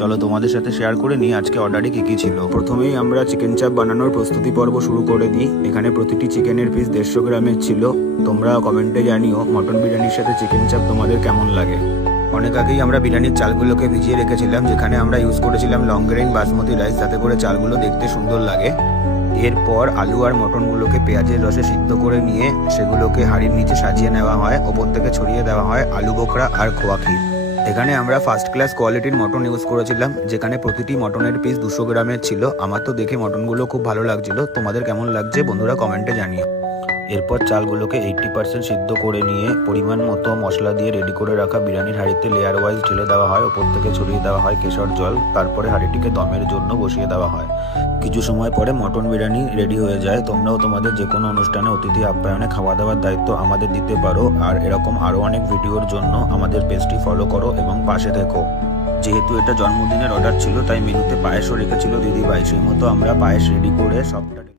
চলো তোমাদের সাথে শেয়ার করে নিই আজকে অর্ডারে কি ছিল। প্রথমেই আমরা চিকেন চাপ বানানোর প্রস্তুতি পর্ব শুরু করে দিই। এখানে প্রতিটি চিকেনের পিস 150 গ্রামের ছিল। তোমরা কমেন্টে জানিও মটন বিরিয়ানির সাথে চিকেন চাপ তোমাদের কেমন লাগে। অনেক আগেই আমরা বিরিয়ানির চালগুলোকে ভিজিয়ে রেখেছিলাম, যেখানে আমরা ইউজ করেছিলাম লং গ্রেইন বাসমতি রাইস, যাতে করে চালগুলো দেখতে সুন্দর লাগে। এরপর আলু আর মটনগুলোকে পেঁয়াজের রসে সিদ্ধ করে নিয়ে সেগুলোকে হাঁড়ির নিচে সাজিয়ে নেওয়া হয়, ওপর থেকে ছড়িয়ে দেওয়া হয় আলু বোখরা আর খোয়া ক্ষীর। এখানে আমরা ফার্স্ট ক্লাস কোয়ালিটির মটন ইউজ করেছিলাম, যেখানে প্রতিটি মটনের পিস 200 গ্রামের ছিল। আমার তো দেখে মটনগুলো খুব ভালো লাগছিল। তোমাদের কেমন লাগছে বন্ধুরা কমেন্টে জানিও। এরপর চালগুলোকে 80% সিদ্ধ করে নিয়ে পরিমাণ মতো মশলা দিয়ে রেডি করে রাখা বিরিয়ানির হাঁড়িতে লেয়ার ওয়াইজ ঢেলে দেওয়া হয়, ওপর থেকে ছড়িয়ে দেওয়া হয় কেশর জল। তারপরে হাঁড়িটিকে দমের জন্য বসিয়ে দেওয়া হয়। কিছু সময় পরে মটন বিরিয়ানি রেডি হয়ে যায়। তোমরাও তোমাদের যে কোনো অনুষ্ঠানে অতিথি আপ্যায়নে খাওয়া দাওয়ার দায়িত্ব আমাদের দিতে পারো। আর এরকম আরও অনেক ভিডিওর জন্য আমাদের পেজটি ফলো করো এবং পাশে থেকো। যেহেতু এটা জন্মদিনের অর্ডার ছিল, তাই মেনুতে পায়েসও রেখেছিল দিদিভাই, সেই মতো আমরা পায়েস রেডি করে সবটা